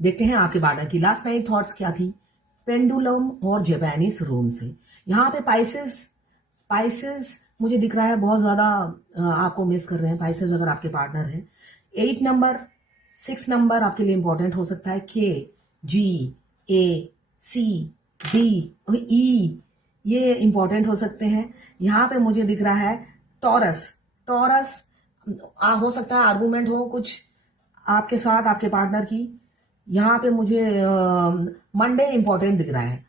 देखते हैं आपके पार्टनर की लास्ट नाइट थॉट्स क्या थी। पेंडुलम और जापानीज रूम से यहाँ पे पाइसेस पाइसेस मुझे दिख रहा है बहुत ज्यादा आपको मिस कर रहे हैं पाइसेस अगर आपके पार्टनर हैं। 8 नंबर 6 नंबर आपके लिए इंपॉर्टेंट हो सकता है। के जी ए सी डी ई ये इंपॉर्टेंट हो सकते हैं। यहाँ पे मुझे दिख रहा है टॉरस टॉरस हो सकता है आर्गूमेंट हो कुछ आपके साथ आपके पार्टनर की। यहाँ पे मुझे मंडे इंपॉर्टेंट दिख रहा है।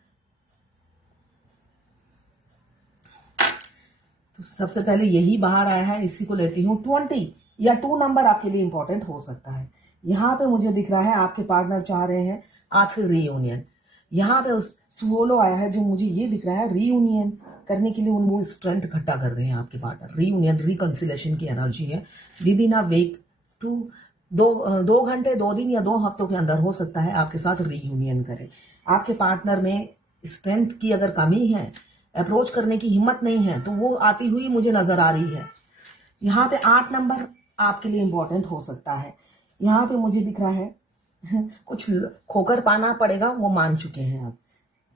तो सबसे पहले यही बाहर आया है, इसी को लेती हूँ। 20 या 2 नंबर आपके लिए इंपॉर्टेंट हो सकता है। यहाँ पे मुझे दिख रहा है आपके पार्टनर चाह रहे हैं आपसे रीयूनियन। यहाँ पे उस सोलो आया है जो मुझे ये दिख रहा है रीयूनियन करने के लिए वो स्ट्रेंथ इकट्ठा कर रहे हैं आपके पार्टनर। रीयूनियन रिकंसिलेशन की एनर्जी है। Within a week to 2 घंटे 2 दिन या 2 हफ्तों के अंदर हो सकता है आपके साथ रीयूनियन करें। आपके पार्टनर में स्ट्रेंथ की अगर कमी है, अप्रोच करने की हिम्मत नहीं है, तो वो आती हुई मुझे नजर आ रही है। यहाँ पे 8 नंबर आपके लिए इंपॉर्टेंट हो सकता है। यहाँ पे मुझे दिख रहा है कुछ खोकर पाना पड़ेगा, वो मान चुके हैं आप,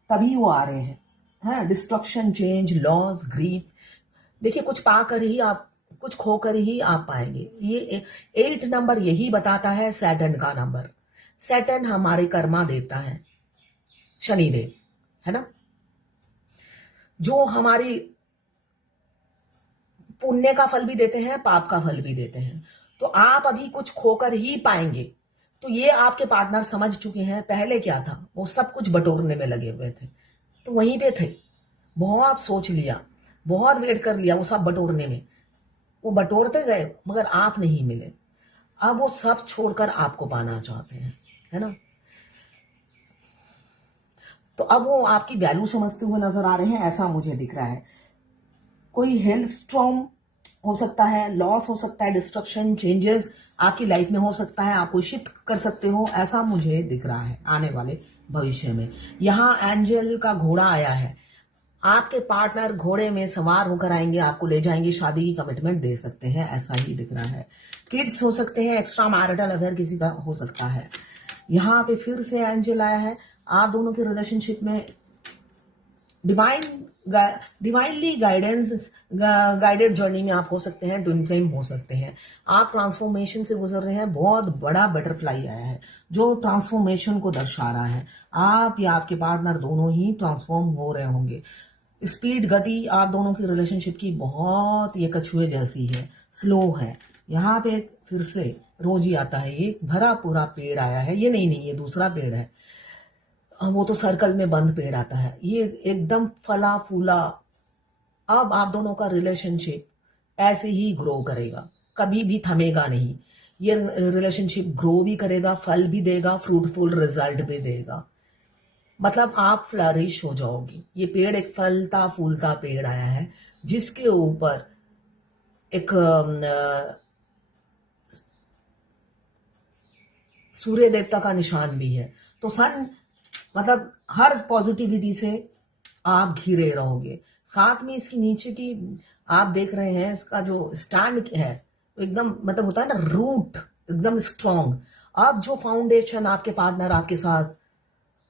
तभी वो आ रहे हैं। हाँ, डिस्ट्रक्शन, चेंज, लॉस, ग्रीफ। देखिए कुछ पाकर ही आप, कुछ खोकर ही आप पाएंगे। ये 8 नंबर यही बताता है सैटर्न का नंबर। सैटर्न हमारे कर्मा देवता है, शनिदेव, है ना, जो हमारी पुण्य का फल भी देते हैं, पाप का फल भी देते हैं। तो आप अभी कुछ खोकर ही पाएंगे। तो ये आपके पार्टनर समझ चुके हैं। पहले क्या था, वो सब कुछ बटोरने में लगे हुए थे, तो वहीं पे थे। बहुत सोच लिया, बहुत वेट कर लिया, वो सब बटोरने में, वो बटोरते गए मगर आप नहीं मिले। अब वो सब छोड़कर आपको पाना चाहते हैं, है ना। तो अब वो आपकी वैल्यू समझते हुए नजर आ रहे हैं, ऐसा मुझे दिख रहा है। कोई हेल्थ स्ट्रॉन्ग हो सकता है, लॉस हो सकता है, डिस्ट्रक्शन, चेंजेस आपकी लाइफ में हो सकता है, आप कोई शिफ्ट कर सकते हो, ऐसा मुझे दिख रहा है आने वाले भविष्य में। यहाँ एंजल का घोड़ा आया है। आपके पार्टनर घोड़े में सवार होकर आएंगे, आपको ले जाएंगे, शादी की कमिटमेंट दे सकते हैं, ऐसा ही दिख रहा है। किड्स हो सकते हैं, एक्स्ट्रा मैरिटल अफेयर किसी का हो सकता है। यहाँ पे फिर से एंजल आया है। आप दोनों के रिलेशनशिप में डिवाइनली गाइडेड जर्नी में आप हो सकते हैं, ट्विन फ्लेम हो सकते हैं। आप ट्रांसफॉर्मेशन से गुजर रहे हैं। बहुत बड़ा बटरफ्लाई आया है जो ट्रांसफॉर्मेशन को दर्शा रहा है। आप या आपके पार्टनर दोनों ही ट्रांसफॉर्म हो रहे होंगे। स्पीड, गति आप दोनों की रिलेशनशिप की बहुत ये कछुए जैसी है, स्लो है। यहाँ पे फिर से रोज ही आता है, ये भरा पूरा पेड़ आया है। ये नहीं, ये दूसरा पेड़ है। वो तो सर्कल में बंद पेड़ आता है, ये एकदम फला फूला। अब आप दोनों का रिलेशनशिप ऐसे ही ग्रो करेगा, कभी भी थमेगा नहीं। ये रिलेशनशिप ग्रो भी करेगा, फल भी देगा, फ्रूटफुल रिजल्ट भी देगा। मतलब आप फ्लरिश हो जाओगे। ये पेड़ एक फलता फूलता पेड़ आया है जिसके ऊपर एक सूर्य देवता का निशान भी है। तो सन मतलब हर पॉजिटिविटी से आप घिरे रहोगे। साथ में इसकी नीचे की आप देख रहे हैं, इसका जो स्टैंड है एकदम, मतलब होता है ना, रूट एकदम स्ट्रांग। अब जो फाउंडेशन आपके पार्टनर आपके साथ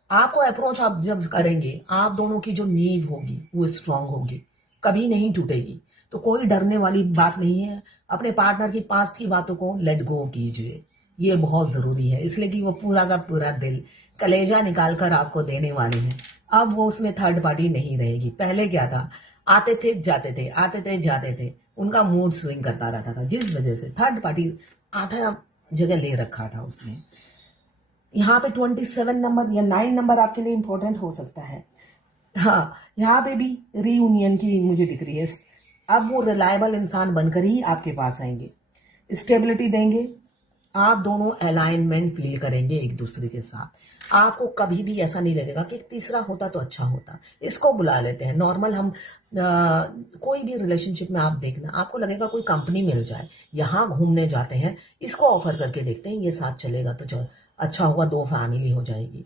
आपको अप्रोच आप जब करेंगे, आप दोनों की जो नींव होगी वो स्ट्रांग होगी, कभी नहीं टूटेगी। तो कोई डरने वाली बात नहीं है। अपने पार्टनर की पास्ट की बातों को लेट गो कीजिए, ये बहुत जरूरी है, इसलिए कि वो पूरा का पूरा दिल, कलेजा निकाल कर आपको देने वाले हैं। अब वो उसमें थर्ड पार्टी नहीं रहेगी। पहले क्या था, आते थे जाते थे, आते थे जाते थे, उनका मूड स्विंग करता रहता था, जिस वजह से थर्ड पार्टी आधा जगह ले रखा था उसने। यहाँ पे 27 नंबर या 9 नंबर आपके लिए इंपॉर्टेंट हो सकता है। हाँ, यहाँ पे भी रीयूनियन की मुझे दिख रही है। अब वो रिलायबल इंसान बनकर ही आपके पास आएंगे, स्टेबिलिटी देंगे। आप दोनों अलाइनमेंट फील करेंगे एक दूसरे के साथ। आपको कभी भी ऐसा नहीं लगेगा कि एक तीसरा होता तो अच्छा होता। इसको बुला लेते हैं नॉर्मल। हम कोई भी रिलेशनशिप में आप देखना, आपको लगेगा कोई कंपनी मिल जाए, यहाँ घूमने जाते हैं, इसको ऑफर करके देखते हैं, ये साथ चलेगा तो अच्छा हुआ, 2 फैमिली हो जाएगी।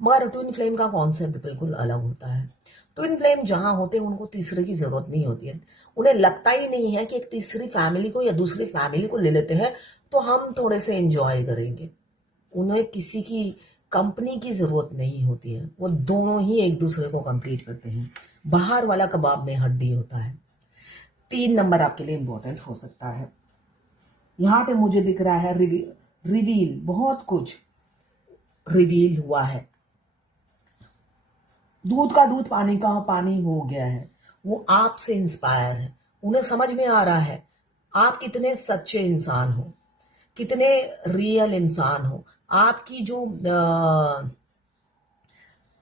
मगर ट्विन फ्लेम का कॉन्सेप्ट बिल्कुल अलग होता है। ट्विन फ्लेम जहां होते हैं उनको तीसरे की जरूरत नहीं होती है। उन्हें लगता ही नहीं है कि एक तीसरी फैमिली को या दूसरी फैमिली को ले लेते हैं तो हम थोड़े से एंजॉय करेंगे। उन्हें किसी की कंपनी की जरूरत नहीं होती है, वो दोनों ही एक दूसरे को कंप्लीट करते हैं। बाहर वाला कबाब में हड्डी होता है। 3 नंबर आपके लिए इंपॉर्टेंट हो सकता है। यहां पे मुझे दिख रहा है रिवील, बहुत कुछ रिवील हुआ है। दूध का दूध, पानी का पानी हो गया है। वो आपसे इंस्पायर है, उन्हें समझ में आ रहा है आप कितने सच्चे इंसान हो, कितने रियल इंसान हो। आपकी जो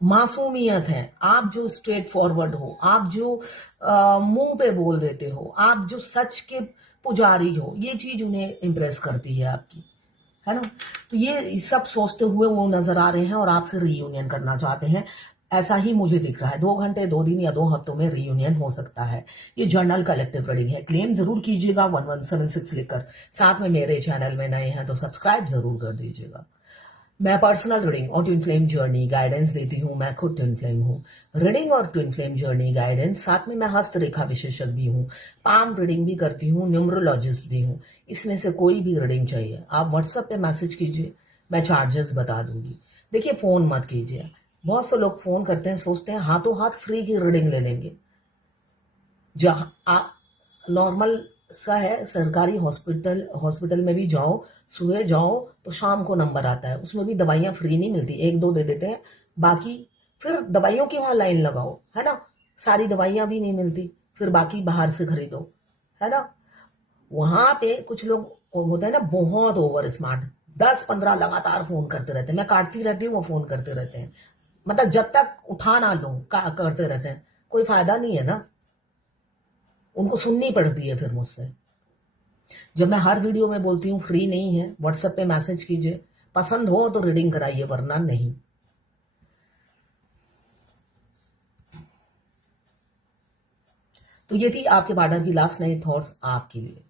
मासूमियत है, आप जो स्ट्रेट फॉरवर्ड हो, आप जो मुंह पे बोल देते हो, आप जो सच के पुजारी हो, ये चीज उन्हें इम्प्रेस करती है आपकी, है ना। तो ये सब सोचते हुए वो नजर आ रहे हैं और आपसे रीयूनियन करना चाहते हैं। ऐसा ही मुझे दिख रहा है। 2 घंटे, 2 दिन या 2 हफ्तों में रीयूनियन हो सकता है। ये जर्नल कलेक्टिव रीडिंग है। क्लेम जरूर कीजिएगा 1176 लिखकर। साथ में मेरे चैनल में नए हैं तो सब्सक्राइब जरूर कर दीजिएगा। मैं पर्सनल रीडिंग और ट्विन फ्लेम जर्नी गाइडेंस देती हूँ। मैं खुद ट्विन फ्लेम हूँ। रीडिंग और ट्विन फ्लेम जर्नी गाइडेंस, साथ में मैं हस्तरेखा विशेषज्ञ भी हूँ, पाम रीडिंग भी करती हूँ, न्यूमरोलॉजिस्ट भी हूँ। इसमें से कोई भी रीडिंग चाहिए आप व्हाट्सएप पे मैसेज कीजिए, मैं चार्जेस बता दूंगी। देखिए, फोन मत कीजिए। बहुत से लोग फोन करते हैं, सोचते हैं हाथों हाथ फ्री की रीडिंग ले लेंगे। जहाँ नॉर्मल सा है, सरकारी हॉस्पिटल में भी जाओ, सुबह जाओ तो शाम को नंबर आता है, उसमें भी दवाइयां फ्री नहीं मिलती, 1-2 दे देते हैं, बाकी फिर दवाइयों की वहां लाइन लगाओ, है ना। सारी दवाइयां भी नहीं मिलती, फिर बाकी बाहर से खरीदो, है ना। वहां पे कुछ लोग होते हैं ना, बहुत ओवर स्मार्ट, 10-15 लगातार फोन करते रहते हैं। मैं काटती रहती हूँ, वो फोन करते रहते हैं, मतलब जब तक उठा ना लूं करते रहते हैं। कोई फायदा नहीं है ना, उनको सुननी पड़ती है फिर मुझसे। जब मैं हर वीडियो में बोलती हूँ फ्री नहीं है, व्हाट्सएप पे मैसेज कीजिए, पसंद हो तो रीडिंग कराइए, वरना नहीं। तो ये थी आपके पार्टनर की लास्ट नाइट थॉट्स आपके लिए।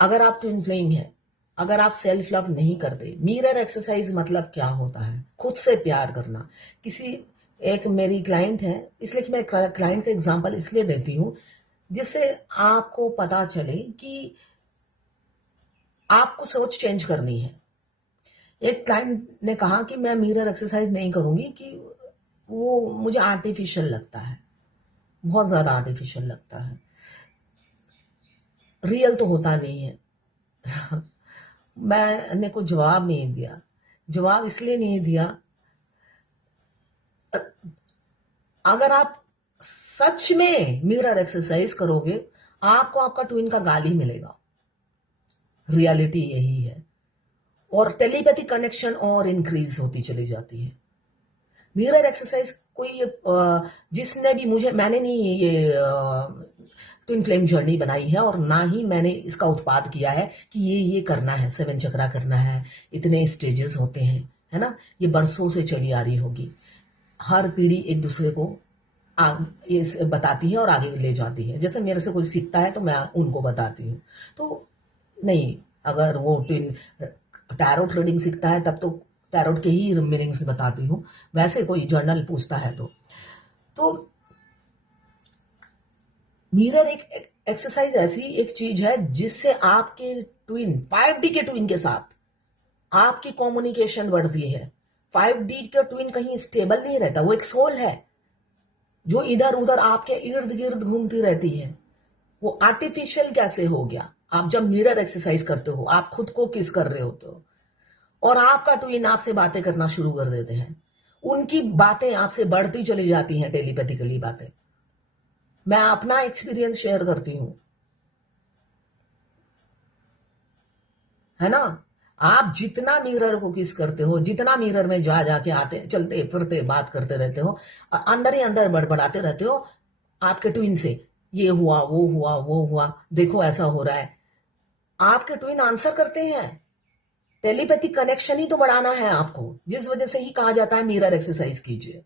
अगर आप ट्विन फ्लेम है, अगर आप सेल्फ लव नहीं करते, मिरर एक्सरसाइज मतलब क्या होता है? खुद से प्यार करना। किसी एक मेरी क्लाइंट है, इसलिए कि मैं क्लाइंट का एग्जांपल इसलिए देती हूँ जिससे आपको पता चले कि आपको सोच चेंज करनी है। एक क्लाइंट ने कहा कि मैं मिरर एक्सरसाइज नहीं करूंगी, कि वो मुझे आर्टिफिशियल लगता है, बहुत ज्यादा आर्टिफिशियल लगता है, रियल तो होता नहीं है। मैंने कुछ जवाब नहीं दिया। जवाब इसलिए नहीं दिया, अगर आप सच में मिरर एक्सरसाइज करोगे, आपको आपका ट्विन का गाली मिलेगा। रियलिटी यही है। और टेलीपैथी कनेक्शन और इंक्रीज होती चली जाती है। मिरर एक्सरसाइज कोई जिसने भी मैंने नहीं ये ट्विन फ्लेम जर्नी बनाई है, और ना ही मैंने इसका उत्पाद किया है कि ये करना है, 7 चक्रा करना है, इतने स्टेजेस होते हैं, है ना। ये बरसों से चली आ रही होगी। हर पीढ़ी एक दूसरे को ये बताती है और आगे ले जाती है। जैसे मेरे से कोई सीखता है तो मैं उनको बताती हूँ। तो नहीं, अगर वो ट्विन टैरोट रीडिंग सीखता है तब तो टैरोट के ही मीनिंग्स बताती हूँ। वैसे कोई जर्नल पूछता है तो मिरर एक एक्सरसाइज ऐसी एक चीज है जिससे आपके ट्विन, 5D के ट्विन के साथ आपकी कम्युनिकेशन बढ़ती है। 5D का ट्विन कहीं स्टेबल नहीं रहता, वो एक सोल है जो इधर उधर आपके इर्द गिर्द घूमती रहती है। वो आर्टिफिशियल कैसे हो गया? आप जब मिरर एक्सरसाइज करते हो, आप खुद को किस कर रहे होते हो, और आपका ट्विन आपसे बातें करना शुरू कर देते हैं। उनकी बातें आपसे बढ़ती चली जाती हैं, टेलीपैथिकली बातें। मैं अपना एक्सपीरियंस शेयर करती हूं, है ना। आप जितना मिरर को किस करते हो, जितना मिरर में जा जाके आते चलते फिरते बात करते रहते हो, अंदर ही अंदर बड़बड़ाते रहते हो आपके ट्विन से, ये हुआ, वो हुआ, वो हुआ, देखो ऐसा हो रहा है। आपके ट्विन आंसर करते हैं। टेलीपैथी कनेक्शन ही तो बढ़ाना है आपको, जिस वजह से ही कहा जाता है मिरर एक्सरसाइज कीजिए।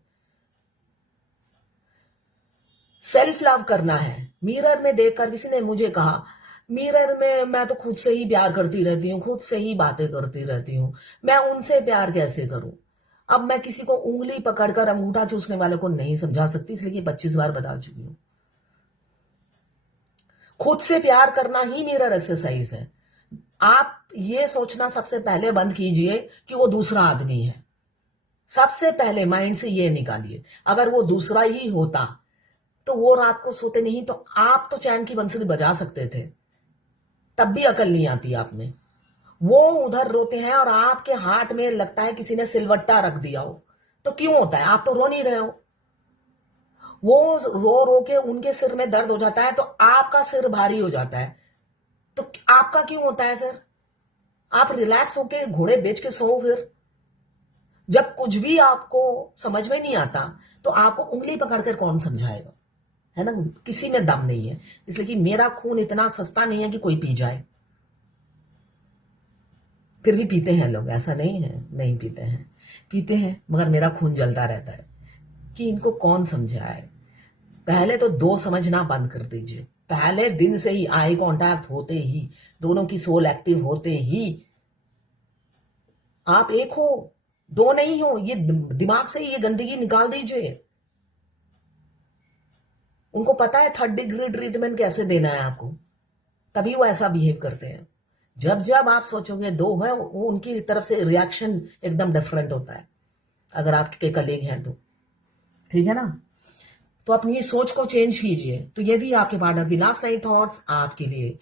सेल्फ लव करना है। मिरर में देखकर, किसी ने मुझे कहा मिरर में मैं तो खुद से ही प्यार करती रहती हूँ, खुद से ही बातें करती रहती हूँ, मैं उनसे प्यार कैसे करूं? अब मैं किसी को उंगली पकड़कर अंगूठा चूसने वाले को नहीं समझा सकती, इसलिए 25 बार बता चुकी हूं। खुद से प्यार करना ही मिरर एक्सरसाइज है। आप ये सोचना सबसे पहले बंद कीजिए कि वो दूसरा आदमी है। सबसे पहले माइंड से ये निकालिए, अगर वो दूसरा ही होता तो वो रात को सोते नहीं, तो आप तो चैन की बंसुरी बजा सकते थे, तब भी अकल नहीं आती आप में। वो उधर रोते हैं और आपके हार्ट में लगता है किसी ने सिलवट्टा रख दिया हो, तो क्यों होता है? आप तो रो नहीं रहे हो। वो रो रो के उनके सिर में दर्द हो जाता है तो आपका सिर भारी हो जाता है, तो आपका क्यों होता है फिर? आप रिलैक्स होके घोड़े बेच के सो फिर। जब कुछ भी आपको समझ में नहीं आता तो आपको उंगली पकड़कर कौन समझाएगा, है ना? किसी में दम नहीं है, इसलिए कि मेरा खून इतना सस्ता नहीं है कि कोई पी जाए। फिर भी पीते हैं लोग, ऐसा नहीं है नहीं पीते हैं, पीते हैं, मगर मेरा खून जलता रहता है कि इनको कौन समझाए। पहले तो दो समझना बंद कर दीजिए, पहले दिन से ही आई कांटेक्ट होते ही, दोनों की सोल एक्टिव होते ही आप एक हो, दो नहीं हो। ये दिमाग से ये गंदगी निकाल दीजिए। उनको पता है 3rd डिग्री ट्रीटमेंट कैसे देना है आपको, तभी वो ऐसा बिहेव करते हैं। जब जब आप सोचोगे दो है, वो उनकी तरफ से रिएक्शन एकदम डिफरेंट होता है, अगर आपके कलीग हैं तो, ठीक है ना? तो अपनी सोच को चेंज कीजिए। तो यदि आपके पार्टनर की लास्ट 9 थॉट्स आपके लिए